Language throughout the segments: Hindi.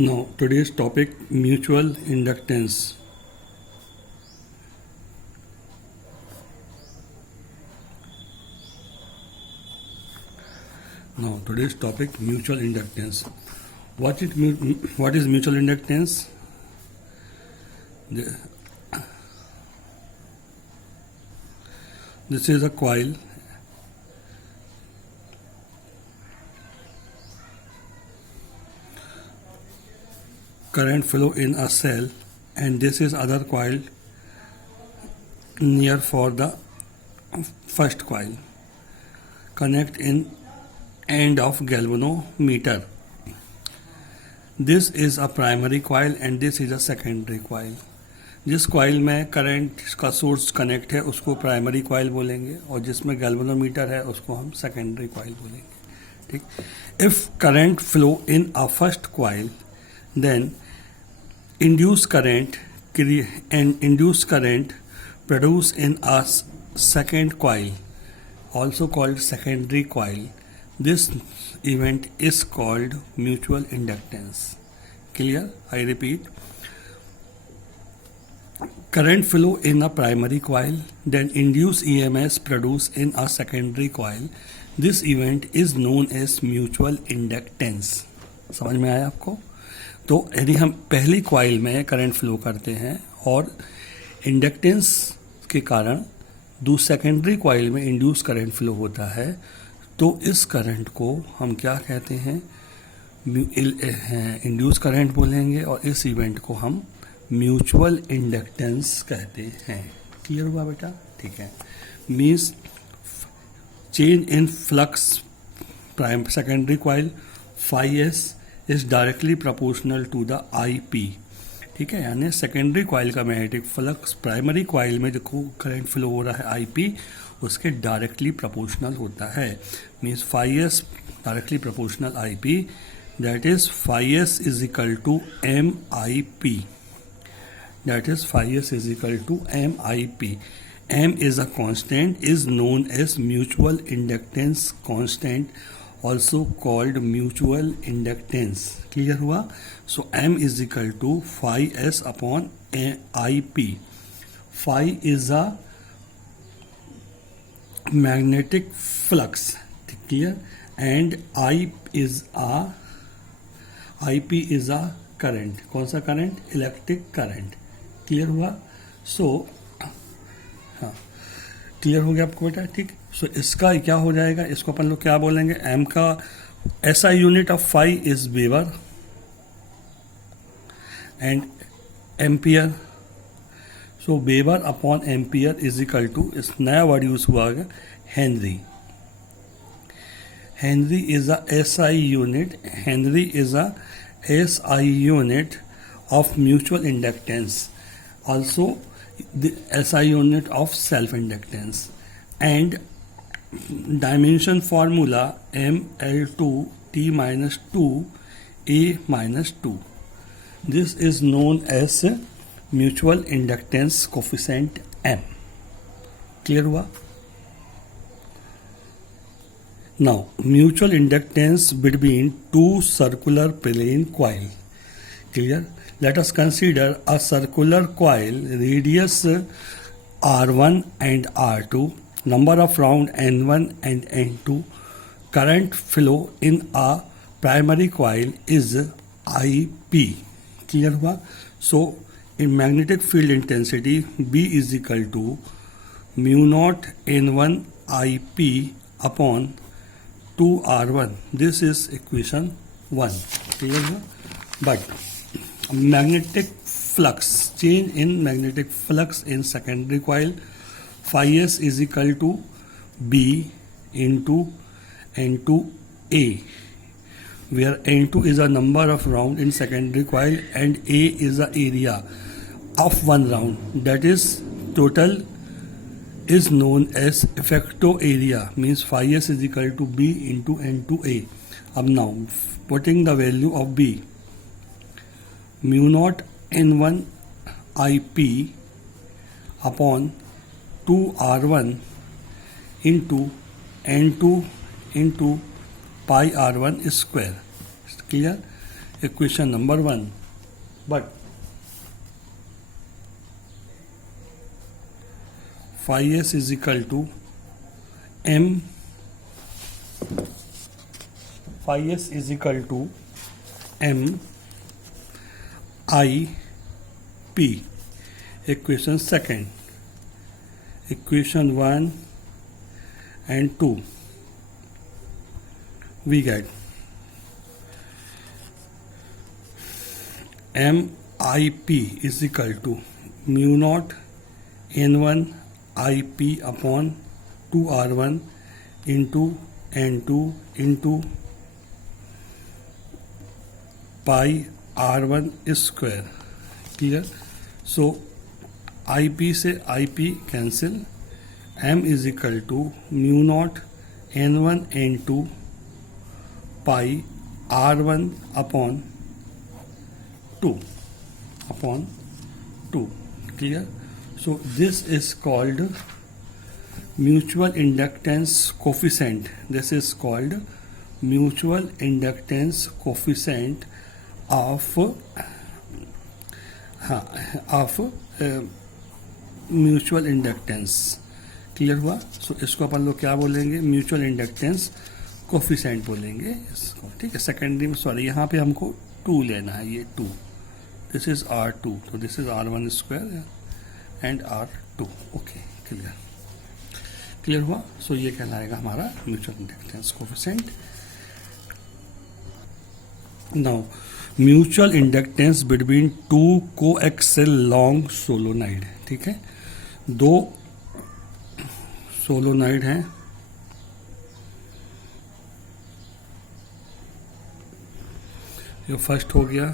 Now, today's topic mutual inductance. Now, today's topic mutual inductance. What is mutual inductance? This is a coil. Current flow in a cell, and this is other coil near for the first coil. Connect in end of galvanometer. This is a primary coil and this is a secondary coil. जिस कॉइल में करंट का सोर्स कनेक्ट है उसको प्राइमरी कॉइल बोलेंगे और जिसमें गैल्वेनोमीटर है उसको हम सेकेंडरी कॉइल बोलेंगे. ठीक. If current flow in a first coil, then induced current produced in a second coil, also called secondary coil. This event is called mutual inductance. Clear? I repeat. Current flow in a primary coil, then induced EMS produced in a secondary coil. This event is known as mutual inductance. समझ में आया आपको? तो यदि हम पहली कॉइल में करंट फ्लो करते हैं और इंडक्टेंस के कारण सेकेंडरी कॉइल में इंड्यूस करंट फ्लो होता है, तो इस करंट को हम क्या कहते हैं? इंड्यूस करंट बोलेंगे और इस इवेंट को हम म्यूचुअल इंडक्टेंस कहते हैं. क्लियर हुआ बेटा? ठीक है. Means change in flux prime secondary coil φs is directly proportional to the IP. ठीक है. यानी सेकेंडरी कॉइल का मैग्नेटिक फ्लक्स प्राइमरी कॉइल में जो करंट फ्लो हो रहा है IP उसके डायरेक्टली प्रोपोर्शनल होता है. Means φs directly proportional IP, that is φs is equal to MIP. That is φs is equal to MIP. M is a constant, is known as mutual inductance constant, also called mutual inductance. Clear हुआ? So M is equal to phi s upon IP. Phi is a magnetic flux. Clear? And IP is a current. कौन सा करंट? Electric current. क्लियर हुआ? सो हाँ, क्लियर हो गया आपको बेटा? ठीक. सो इसका क्या हो जाएगा? इसको अपन लोग क्या बोलेंगे? एम का SI unit of phi is weber and ampere. So weber upon ampere is equal to, इस नया वर्ड यूज हुआ है, henry. Henry is a SI unit. Henry is a SI unit of mutual inductance, also the SI unit of self inductance, and dimension formula ML2T minus 2 A minus 2. This is known as mutual inductance coefficient M. Clear हुआ? Now, mutual inductance between two circular plane coil. Clear? Let us consider a circular coil, radius R1 and R2, number of round N1 and N2. Current flow in a primary coil is IP. Clear हुआ? So, in magnetic field intensity, B is equal to mu naught N1 IP upon 2R1. This is equation 1. Clear? But magnetic flux, change in magnetic flux in secondary coil, phi s is equal to B into N2A, where N2 is a number of round in secondary coil and A is the area of one round, that is total is known as effective area. Means phi s is equal to B into N2A. अब now putting the value of B, mu naught N1 IP upon 2R1 into N2 into pi R1 square. Clear? equation number 1, but phi s is equal to m, phi s is equal to m I p. Equation second, equation 1 and 2, we get MIP is equal to mu naught N1 IP upon 2R1 into N2 into pi R1 square. Clear? So IP से IP cancel, M is equal to mu naught N1 N2 pi R1 upon 2. Clear? So this is called mutual inductance coefficient. This is called mutual inductance coefficient of mutual inductance. Clear हुआ? सो इसको अपन लोग क्या बोलेंगे? म्यूचुअल इंडक्टेंस कोफिशेंट बोलेंगे इसको. ठीक है. सेकेंडरी में सॉरी यहाँ पे हमको 2 लेना है. ये 2, दिस इज R2, तो this is R1 square and R2. Okay, clear हुआ? सो ये कहलाएगा हमारा mutual inductance coefficient. Now mutual inductance between 2 coaxial long solenoid. ठीक है. 2 सोलोनाइड हैं. ये फर्स्ट हो गया.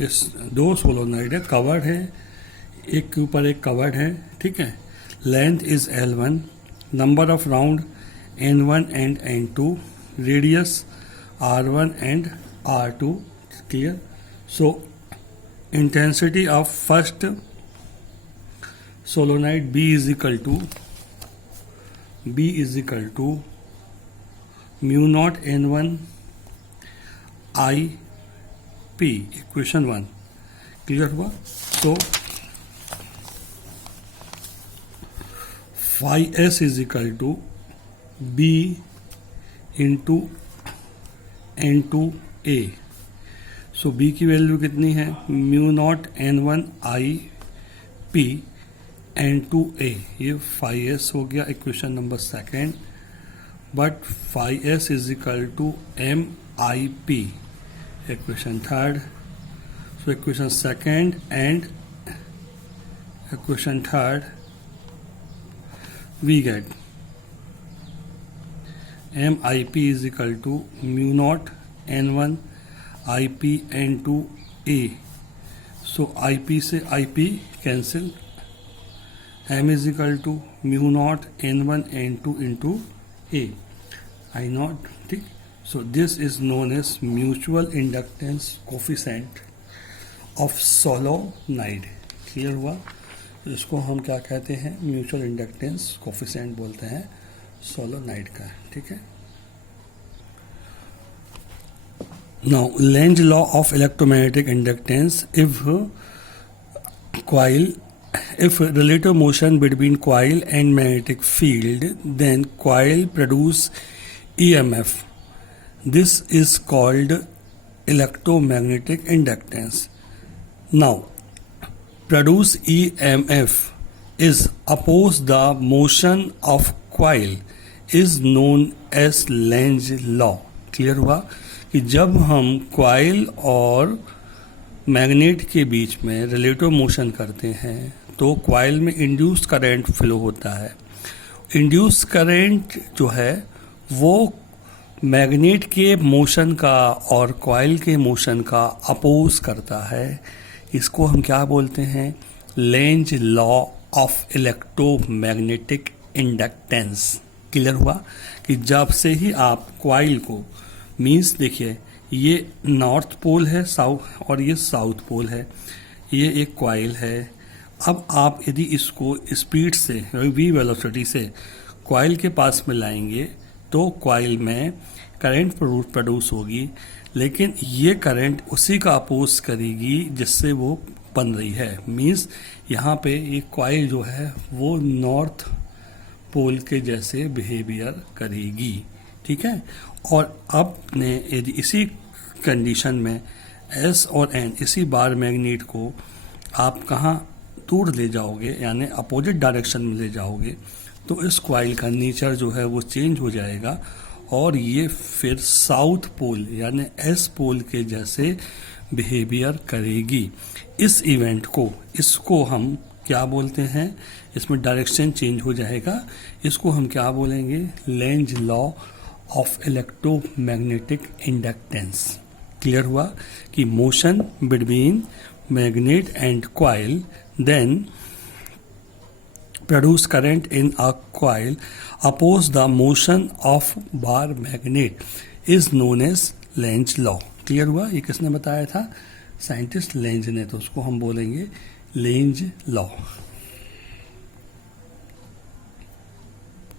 इस 2 सोलोनाइड है, कवर्ड है, एक के ऊपर एक कवर्ड है. ठीक है. Length is L1, number of round N1 and N2, radius R1 and R2. Clear? So intensity of first solenoid B is equal to mu naught N1 I P. Equation 1. Clear हुआ? So phi s is equal to B into N2A. So B की वैल्यू कितनी है? Mu naught N1 I P N2A. ये phi s हो गया equation number second. But phi s is equal to M I P equation third. So equation second and equation third we get MIP is equal to mu naught N1 IP N2A. So IP से IP cancel, M is equal to mu naught N1 N2 into A. I naught. ठीक. So this is known as mutual inductance coefficient of solenoid. Clear हुआ? इसको हम क्या कहते हैं? म्यूचुअल इंडक्टेंस कोफिशिएंट बोलते हैं सोलोनाइड का. ठीक है. Now length law of electromagnetic inductance. if relative motion between coil and magnetic field, then coil produce EMF. This is called electromagnetic inductance. Now produce EMF is oppose the motion of coil is known as Lenz law. Clear हुआ कि जब हम कॉइल और मैग्नेट के बीच में रिलेटिव मोशन करते हैं तो कॉइल में इंड्यूस्ड करंट फ्लो होता है. इंड्यूस्ड करंट जो है वो मैग्नेट के मोशन का और कॉइल के मोशन का अपोज करता है. इसको हम क्या बोलते हैं? Length law of electromagnetic inductance. Clear हुआ कि जब से ही आप कॉइल को मीन्स देखिए ये नॉर्थ पोल है साउथ और ये साउथ पोल है. ये एक कॉइल है. अब आप यदि इसको स्पीड से v वेलोसिटी से कॉइल के पास में लाएंगे तो कॉइल में करंट प्रोड्यूस होगी, लेकिन ये करंट उसी का अपोज करेगी जिससे वो बन रही है। मीन्स यहाँ पे ये कॉइल जो है वो नॉर्थ पोल के जैसे बिहेवियर करेगी, ठीक है। और अब ने यदि इसी कंडीशन में S और N इसी बार मैग्नेट को आप कहाँ दूर ले जाओगे, यानी अपोजिट डायरेक्शन में ले जाओगे, तो इस कॉइल का नेचर जो है वो चेंज हो जाएगा और ये फिर साउथ पोल यानी S पोल के जैसे बिहेवियर करेगी। इस इवेंट को, इसको हम क्या बोलते हैं, इसमें डायरेक्शन चेंज हो जाएगा, इसको हम क्या बोलेंगे, Lenz law of electromagnetic inductance. Clear हुआ कि motion between magnet and coil then produce current in a coil oppose the motion of bar magnet is known as Lenz law। Clear हुआ? ये किसने बताया था? साइंटिस्ट लेंज ने, तो उसको हम बोलेंगे लेंज लॉ।